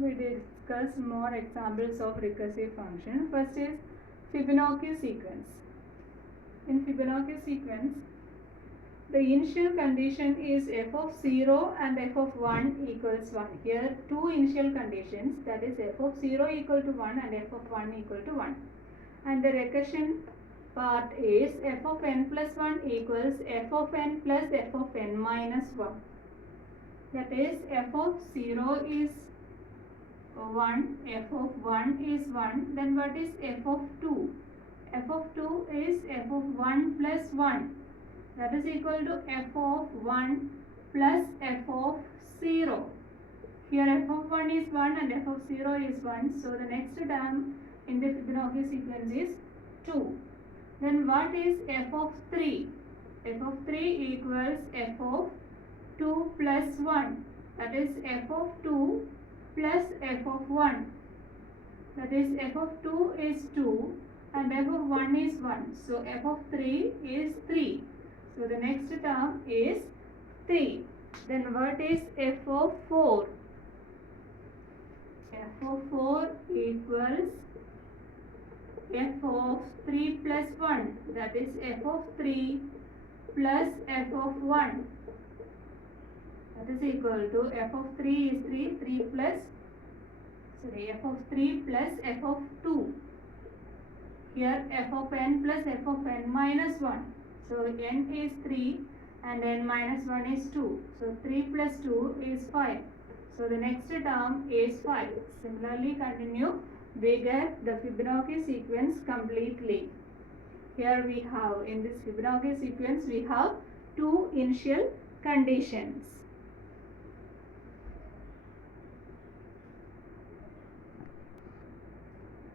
we discuss more examples of recursive function. First is Fibonacci sequence. In Fibonacci sequence, the initial condition is f of 0 and f of 1 equals 1. Here two initial conditions, that is f of 0 equal to 1 and f of 1 equal to 1. And the recursion part is f of n plus 1 equals f of n plus f of n minus 1. That is f of 0 is 1, f of 1 is 1, then what is f of 2? F of 2 is f of 1 plus 1, that is equal to f of 1 plus f of 0. Here f of 1 is 1 and f of 0 is 1, so the next term in the Fibonacci sequence is 2. Then what is f of 3? F of 3 equals f of 2 plus 1, that is f of 2 plus f of 1, that is f of 2 is 2 and f of 1 is 1, so f of 3 is 3. So the next term is 3. Then what is f of 4? F of 4 equals f of 3 plus 1, that is f of 3 plus f of 1, that is equal to f of 3 is 3 plus f of 3 plus f of 2. Here f of n plus f of n minus 1. So n is 3 and n minus 1 is 2. So 3 plus 2 is 5. So the next term is 5. Similarly continue, we get the Fibonacci sequence completely. Here we have, in this Fibonacci sequence, we have two initial conditions.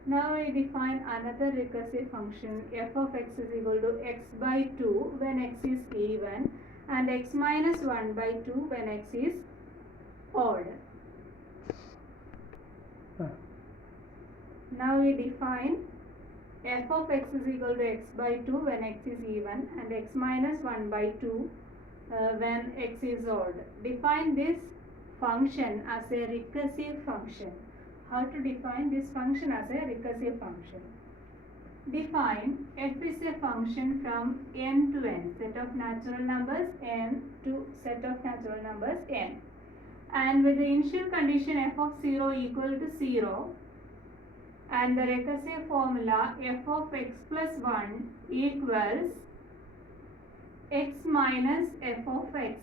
Now we define another recursive function f of x is equal to x by 2 when x is even and x minus 1 by 2 when x is odd. Now we define f of x is equal to x by 2 when x is even and x minus 1 by 2 when x is odd. Define this function as a recursive function. How to define this function as a recursive function? Define f is a function from n to n, set of natural numbers n to set of natural numbers n, and with the initial condition f of 0 equal to 0 and the recursive formula f of x plus 1 equals x minus f of x.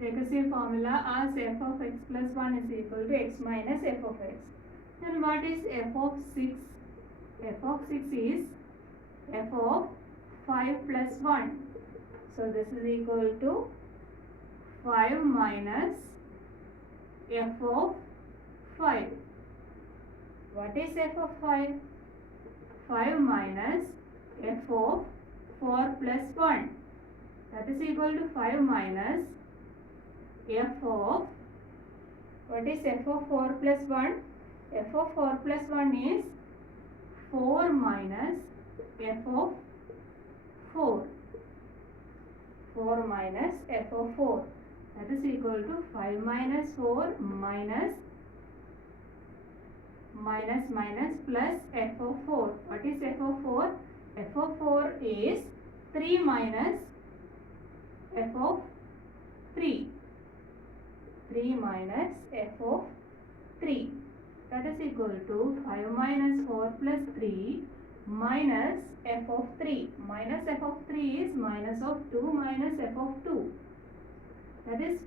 Recursive formula as f of x plus 1 is equal to x minus f of x. Then what is f of 6? F of 6 is f of 5 plus 1. So this is equal to 5 minus f of 5. What is f of 5? 5 minus f of 4 plus 1. That is equal to 5 minus f of, what is f of 4 plus 1? F of 4 plus 1 is 4 minus f of 4. 4 minus f of 4. That is equal to 5 minus 4 minus plus f of 4. What is f of 4? F of 4 is 3 minus f of 3. 3 minus f of 3. That is equal to 5 minus 4 plus 3 minus f of 3. Minus f of 3 is minus of 2 minus f of 2. That is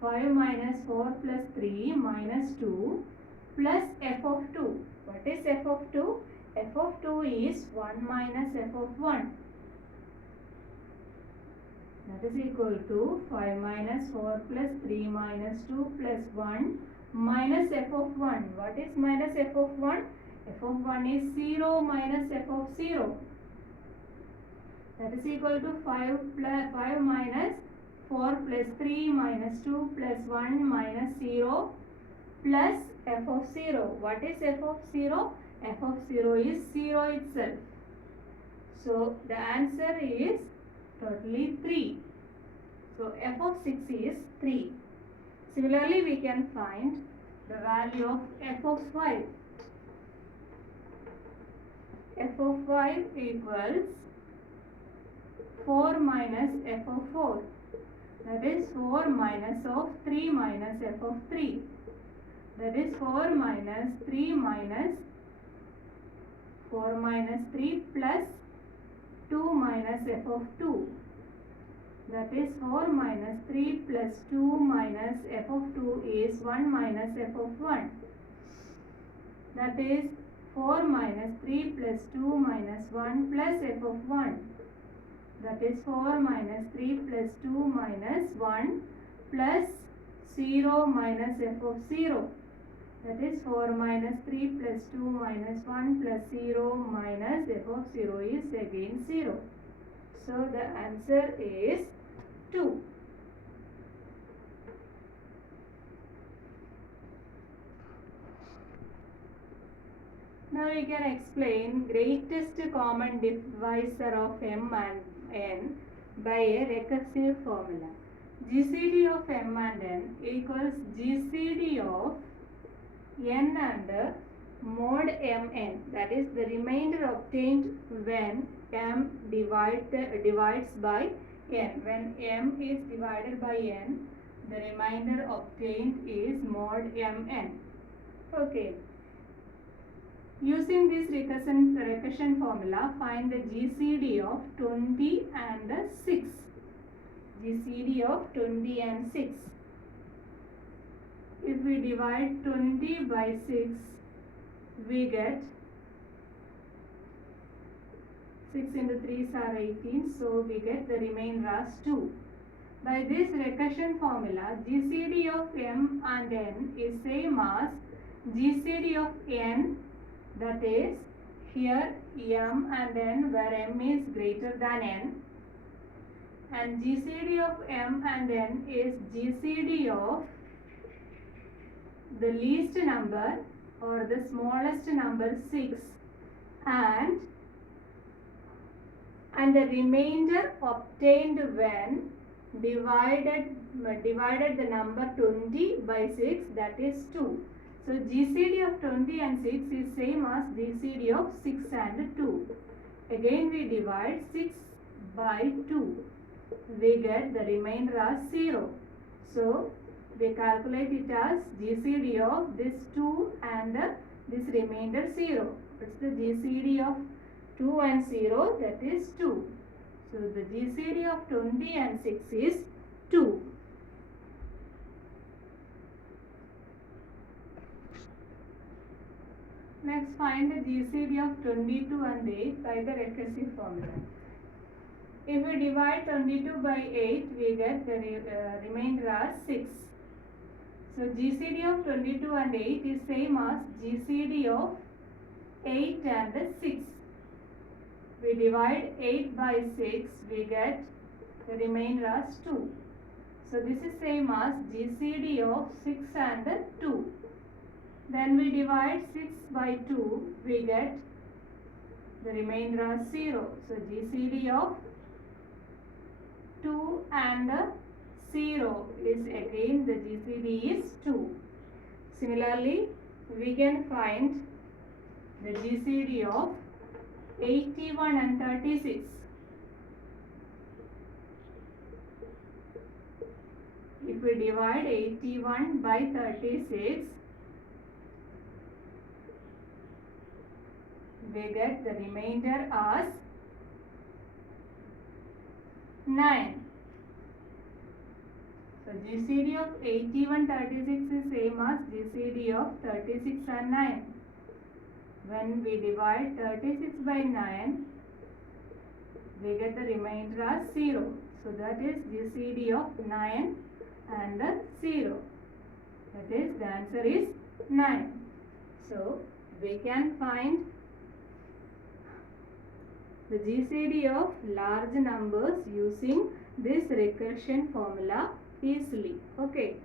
5 minus 4 plus 3 minus 2 plus f of 2. What is f of 2? F of 2 is 1 minus f of 1. That is equal to 5 minus 4 plus 3 minus 2 plus 1 minus f of 1. What is minus f of 1? F of 1 is 0 minus f of 0. That is equal to 5 minus 4 plus 3 minus 2 plus 1 minus 0 plus f of 0. What is f of 0? F of 0 is 0 itself. So the answer is totally 3. So f of 6 is 3. Similarly, we can find the value of f of 5. F of 5 equals 4 minus f of 4. That is 4 minus of 3 minus f of 3. That is 4 minus 3 minus 4 minus 3 plus 2 minus f of 2. That is 4 minus 3 plus 2 minus f of 2 is 1 minus f of 1. That is 4 minus 3 plus 2 minus 1 plus f of 1. That is 4 minus 3 plus 2 minus 1 plus 0 minus f of 0. That is 4 minus 3 plus 2 minus 1 plus 0 minus f of 0 is again 0. So the answer is 2. Now we can explain greatest common divisor of m and n by a recursive formula. GCD of m and n equals GCD of n and mod mn, that is the remainder obtained when m divides by n. When m is divided by n, the remainder obtained is mod mn. Okay. Using this recursion formula, find the GCD of 20 and 6. GCD of 20 and 6. If we divide 20 by 6, we get 6 into 3s are 18, so we get the remainder as 2. By this recursion formula, GCD of m and n is same as GCD of n, that is here m and n where m is greater than n, and GCD of m and n is GCD of the least number or the smallest number 6 and the remainder obtained when divided the number 20 by 6, that is 2. So GCD of 20 and 6 is same as GCD of 6 and 2. Again we divide 6 by 2. We get the remainder as 0. So we calculate it as GCD of this 2 and this remainder 0. It's the GCD of 2 and 0, that is 2. So the GCD of 20 and 6 is 2. Next, find the GCD of 22 and 8 by the recursive formula. If we divide 22 by 8, we get the remainder as 6. So GCD of 22 and 8 is same as GCD of 8 and 6. We divide 8 by 6, we get the remainder as 2. So this is same as GCD of 6 and 2. Then we divide 6 by 2, we get the remainder as 0. So GCD of 2 and 0 is again the GCD is 2. Similarly, we can find the GCD of 81 and 36. If we divide 81 by 36, we get the remainder as 9. So GCD of 81 36 is same as GCD of 36 and 9. When we divide 36 by 9, we get the remainder as 0. So that is GCD of 9 and 0. That is the answer is 9. So we can find the GCD of large numbers using this recursion formula easily. Okay.